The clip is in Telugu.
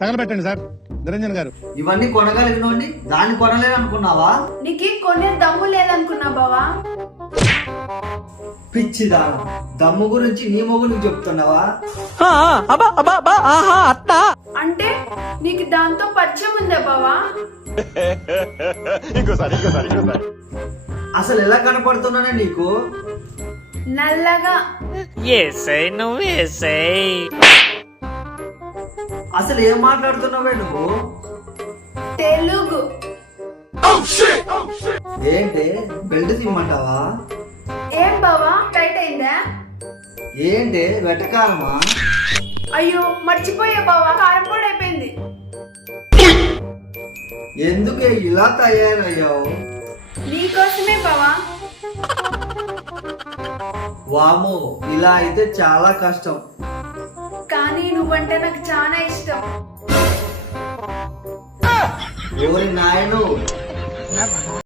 తగలబెట్టండి సార్ నిరంజన్ గారు. ఇవన్నీ కొనగలిగినోండి దాన్ని కొనలేదు అనుకున్నావా? నీకు కొనే దమ్ము లేదనుకున్నా బావా. పిచ్చిదా, దమ్ము గురించి నీ మొగుడికి చెప్తున్నావా? అంటే నీకు దాంతో పరిచయం ఉందా బావా? అసలు ఎలా కనపడుతున్నానే నీకు? నల్లగా. అసలు ఏం మాట్లాడుతున్నావే నువ్వు? తెలుగు. ఏంటి బెల్ట్ తీయమంటావా? ఏం బావా టైట్ అయిందా? ఏంటి వెటకారమా? అయ్యో మర్చిపోయా బావా, కారం పొడి అయిపోయింది. ఎందుకే ఇలా తయారయ్యావు? నీకోసమే బావా. వామో, ఇలా అయితే చాలా కష్టం. కానీ నువ్వంటే నాకు చాలా ఇష్టం. ఓరి నాయను.